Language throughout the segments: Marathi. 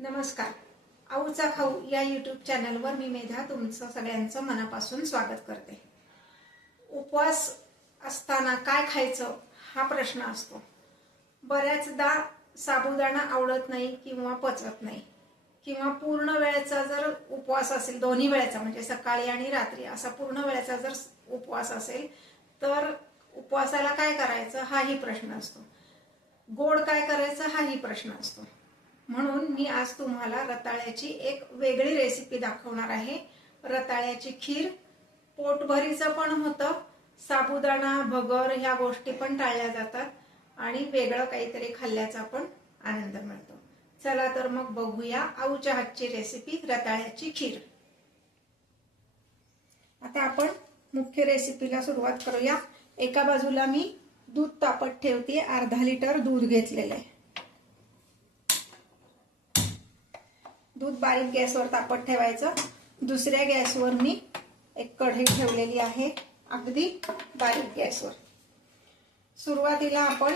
नमस्कार. आऊचा खाऊ या यूट्यूब चॅनलवर मी मेधा तुमचं सगळ्यांचं मनापासून स्वागत करते. उपवास असताना काय खायचं हा प्रश्न असतो. बऱ्याचदा साबुदाणा आवडत नाही किंवा पचत नाही किंवा पूर्ण वेळेचा जर उपवास असेल दोन्ही वेळेचा म्हणजे सकाळी आणि रात्री असा पूर्ण वेळेचा जर उपवास असेल तर उपवासाला काय करायचं हाही प्रश्न असतो. गोड काय करायचं हाही प्रश्न असतो. म्हणून मी आज तुम्हाला रताळ्याची एक वेगळी रेसिपी दाखवणार आहे. रताळ्याची खीर पोटभरीचं पण होतं साबुदाणा भगर ह्या गोष्टी पण टाळल्या जातात आणि वेगळं काहीतरी खाल्ल्याचा पण आनंद मिळतो. चला तर मग बघूया आऊच्या हातची रेसिपी रताळ्याची खीर. आता आपण मुख्य रेसिपीला सुरुवात करूया. एका बाजूला मी दूध तापत ठेवते अर्धा लिटर दूध घेतलेलं आहे. दूध बारीक गॅसवर तापत ठेवायचं. दुसऱ्या गॅसवर मी एक कढई ठेवलेली आहे अगदी बारीक गॅसवर. सुरुवातीला आपण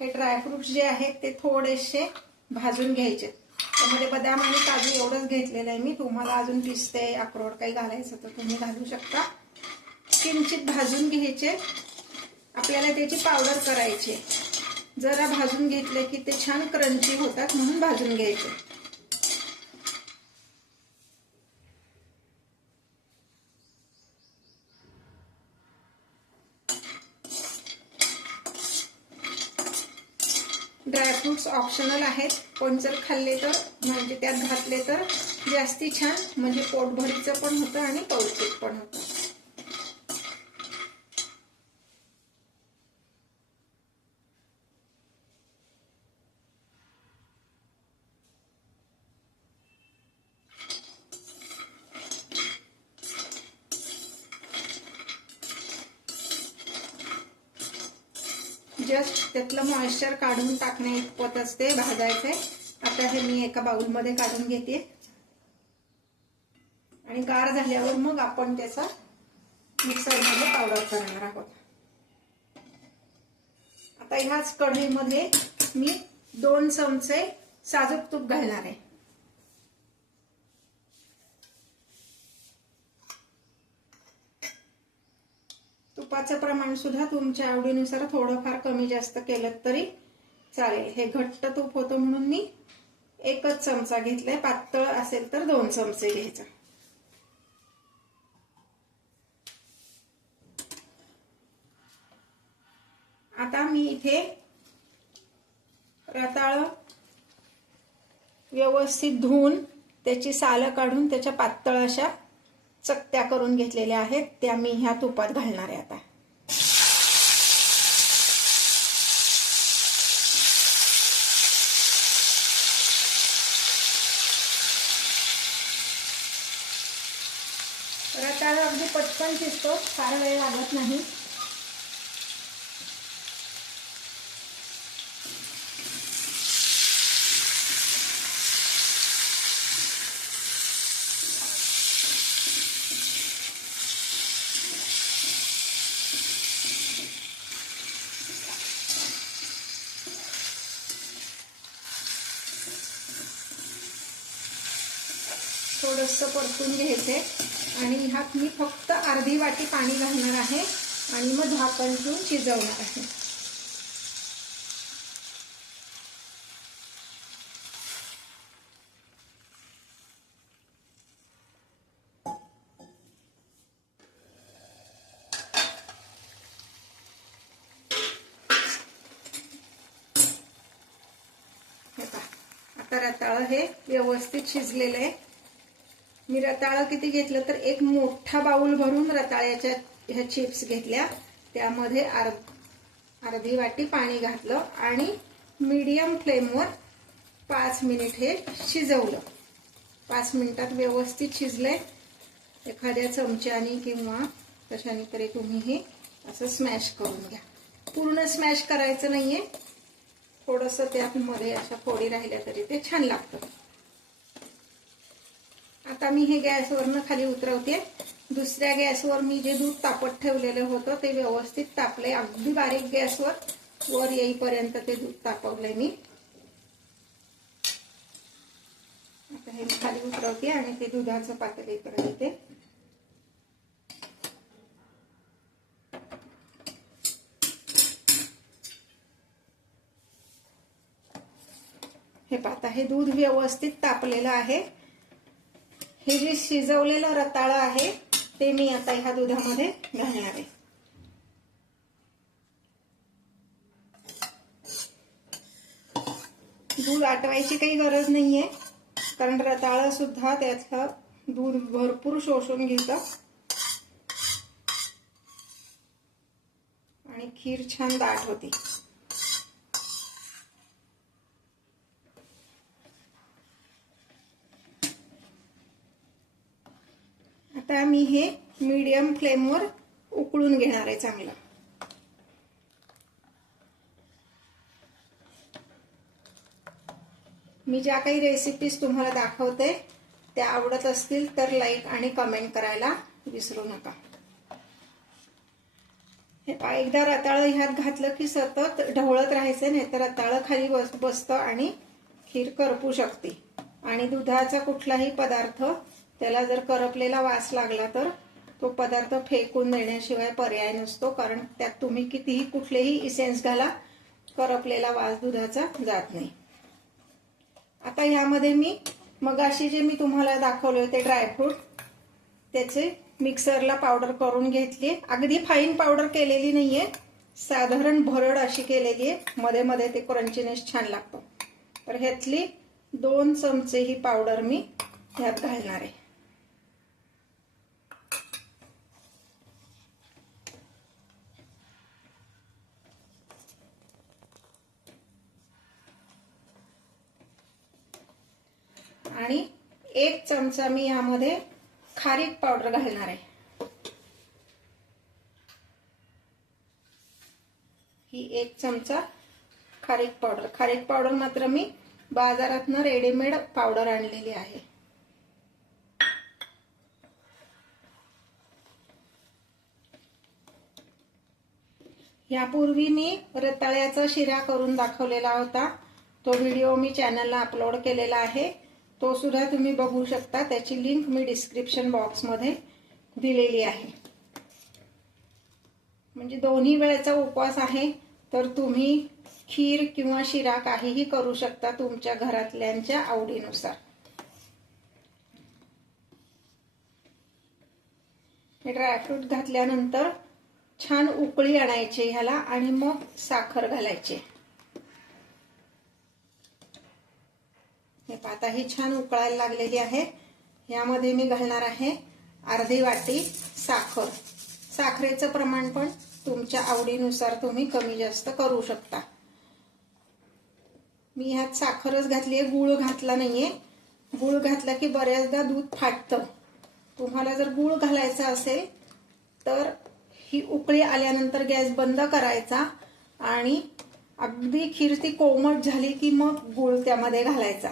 हे ड्रायफ्रुट्स जे आहेत ते थोडेसे भाजून घ्यायचे. त्यामध्ये बदाम आणि काजू एवढंच घेतलेलं आहे मी. तुम्हाला अजून पिसते अक्रोड काही घालायचं तर तुम्ही घालू शकता. किंचित भाजून घ्यायचे. आपल्याला त्याची पावडर करायची. जरा भाजून घेतले की ते छान क्रंची होतात म्हणून भाजून घ्यायचे. ड्रायफ्रूट्स ऑप्शनल आहेत. पण जर खाल्ले तर म्हणजे त्यात घातले तर जास्ती छान म्हणजे पोटभरीचं पण होतं आणि पौष्टिक पण होतं. जस्ट त्यातलं मॉइश्चर काढून टाकणे इतपत असते भाजायचे. आता हे मी एका बाउलमध्ये काढून घेते. आणि गार झाल्यावर मग आपण त्याचा मिक्सरमध्ये पावडर करणार आहोत. आता ह्याच कढईमध्ये मी दोन चमचे साजूक तूप घालणार आहे. तुपाचं प्रमाण सुद्धा तुमच्या आवडीनुसार थोडंफार कमी जास्त केलं तरी चालेल. हे घट्ट तूप होतं म्हणून मी एकच चमचा घेतलाय. पातळ असेल तर दोन चमचे घ्यायचा. आता मी इथे रताळ व्यवस्थित धुवून त्याची सालं काढून त्याच्या पातळ अशा चकत्या करून घेतलेल्या आहेत त्या मी ह्या तुपात घालणार आहे आता. रताळ अगदी पटकन शिजतो फार वेळ लागत नाही. थोडंसं परतून घ्यायचे. आणि ह्यात मी फक्त अर्धी वाटी पाणी घालणार आहे आणि मग झाकण ठेवून शिजवणार आहे. आता रताळ हे व्यवस्थित शिजलेलं आहे. मी रताळं किती घेतलं तर एक मोठा बाऊल भरून रताळ्याच्या ह्या चिप्स घेतल्या. त्यामध्ये अर्ध अर्धी वाटी पाणी घातलं आणि मीडियम फ्लेमवर पाच मिनिट हे शिजवलं. पाच मिनिटात व्यवस्थित शिजले एखाद्या चमच्याने किंवा कशाने तरी तुम्ही हे असं स्मॅश करून घ्या. पूर्ण स्मॅश करायचं नाहीये. थोडंसं त्यामध्ये अशा फोडी राहिल्या तरी ते छान लागतं. आता मी हे गॅसवरनं खाली उतरवते. दुसऱ्या गॅसवर मी जे दूध तापत ठेवलेलं होतं ते व्यवस्थित तापले अगदी बारीक गॅसवर वर येईपर्यंत ते दूध तापवलंय मी. आता हे मी खाली उतरवते आणि ते दुधाचं पातेलं इकडे हे पाहता हे दूध व्यवस्थित तापलेलं आहे. हे जे शिजवलेलं रताळं आहे ते मी आता ह्या दुधामध्ये घालणार आहे. दूध आटवायची काही गरज नाहीये कारण रताळं सुद्धा त्यातलं दूध भरपूर शोषून घेतं. आणि खीर छान दाट होती. आता मी हे मीडियम फ्लेमवर उकळून घेणार आहे चांगलं. मी ज्या काही रेसिपीज तुम्हाला दाखवते त्या आवडत असतील तर लाईक आणि कमेंट करायला विसरू नका. हे एकदा रताळं ह्यात घातलं की सतत ढवळत राहायचं नाही तर रताळं खाली बस बसतं आणि खीर करपू शकते. आणि दुधाचा कुठलाही पदार्थ त्याला जर करपलेला वास लागला तर तो पदार्थ फेकून देण्याशिवाय पर्याय नसतो कारण त्यात तुम्ही कितीही कुठलेही इसेन्स घाला करपलेला वास दुधाचा जात नाही. आता ह्यामध्ये मी मगाशी जे मी तुम्हाला दाखवले होते ड्रायफ्रूट त्याचे मिक्सरला पावडर करून घेतली अगदी फाईन पावडर केलेली नाहीये. साधारण भरड अशी केलेली आहे. मध्ये मध्ये ते क्रंचीनेस छान लागतो. तर ह्यातली दोन चमचे ही पावडर मी ह्यात घालणार आहे. आणि एक चमचा मी यामध्ये खारीक पावडर घालणार आहे. ही एक चमचा खारीक पावडर. खारीक पावडर मात्र मी बाजारातनं रेडीमेड पावडर आणलेली आहे. यापूर्वी मी रताळ्याचा शिरा करून दाखवलेला होता. तो व्हिडिओ मी चॅनलला अपलोड केलेला आहे. तो सुद्धा तुम्ही बघू शकता. त्याची लिंक मी डिस्क्रिप्शन बॉक्समध्ये दिलेली आहे. म्हणजे दोन्ही वेळेचा उपवास आहे तर तुम्ही खीर किंवा शिरा काहीही करू शकता तुमच्या घरातल्यांच्या आवडीनुसार. हे ड्रायफ्रूट घातल्यानंतर छान उकळी आणायची ह्याला आणि मग साखर घालायची. हे पाता ही छान उकळायला लागलेली आहे. यामध्ये मी घालणार आहे अर्धी वाटी साखर. साखरेचं प्रमाण पण तुमच्या आवडीनुसार तुम्ही कमी जास्त करू शकता. मी ह्यात साखरच घातली आहे गुळ घातला नाहीये. गुळ घातला की बऱ्याचदा दूध फाटतं. तुम्हाला जर गुळ घालायचा असेल तर ही उकळी आल्यानंतर गॅस बंद करायचा आणि अगदी खीर ती कोमट झाली की मग गुळ त्यामध्ये घालायचा.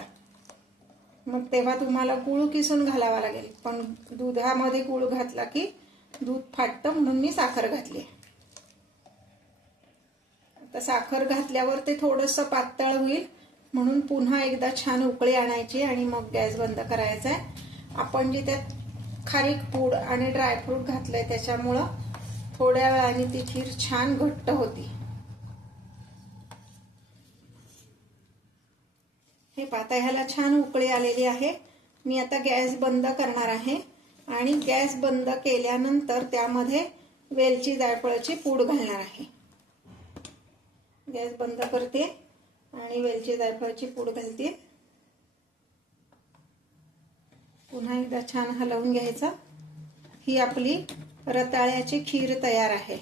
मग तेव्हा तुम्हाला गुळ किसून घालावा लागेल. पण दुधामध्ये गुळ घातला की दूध फाटतं म्हणून मी साखर घातली आता साखर घातल्यावर ते थोडंसं पातळ होईल. म्हणून पुन्हा एकदा छान उकळी आणायची आणि मग गॅस बंद करायचा आहे. आपण जे त्यात खारीक पूड आणि ड्रायफ्रूट घातलंय त्याच्यामुळं थोड्या वेळाने ती खीर छान घट्ट होती. हे पाहता ह्याला छान उकळी आलेली आहे. मी आता गॅस बंद करणार आहे. आणि गॅस बंद केल्यानंतर त्यामध्ये वेलची जायफळाची पूड घालणार आहे. गॅस बंद करते आणि वेलची जायफळाची पूड घालते. पुन्हा एकदा छान हलवून घ्यायचा. ही आपली रताळ्याची खीर तयार आहे.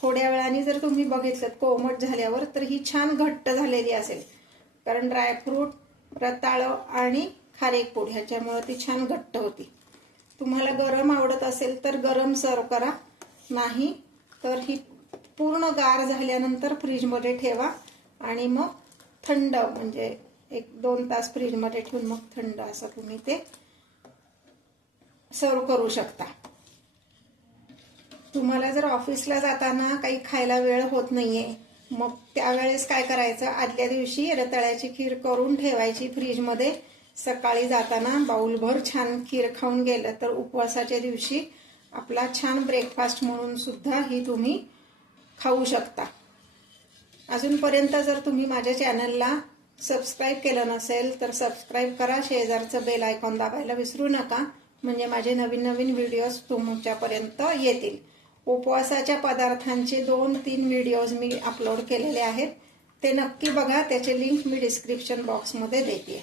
थोड्या वेळाने जर तुम्ही बघितलं कोमट झाल्यावर तर ही छान घट्ट झालेली असेल. कारण ड्रायफ्रूट रताळं आणि खारेक पूड ह्याच्यामुळे ती छान घट्ट होती. तुम्हाला गरम आवडत असेल तर गरम सर्व करा. नाही तर ही पूर्ण गार झाल्यानंतर फ्रीजमध्ये ठेवा. आणि मग थंड म्हणजे एक दोन तास फ्रीजमध्ये ठेवून मग थंड असं तुम्ही ते सर्व करू शकता. तुम्हाला जर ऑफिसला जाताना काही खायला वेळ होत नाहीये मग त्यावेळेस काय करायचं? आदल्या दिवशी रताळ्याची खीर करून ठेवायची फ्रीजमध्ये. सकाळी जाताना बाऊलभर छान खीर खाऊन गेलं तर उपवासाच्या दिवशी आपला छान ब्रेकफास्ट म्हणून सुद्धा ही तुम्ही खाऊ शकता. अजूनपर्यंत जर तुम्ही माझ्या चॅनलला सबस्क्राईब केलं नसेल तर सबस्क्राईब करा. शेजारचं बेल आयकॉन दाबायला विसरू नका. म्हणजे माझे नवीन नवीन व्हिडिओज तुमच्यापर्यंत येतील. उपवासाच्या पदार्थांचे दोन तीन व्हिडिओज मी अपलोड केलेले आहेत. ते नक्की बघा त्याचे लिंक मी डिस्क्रिप्शन बॉक्समध्ये देते.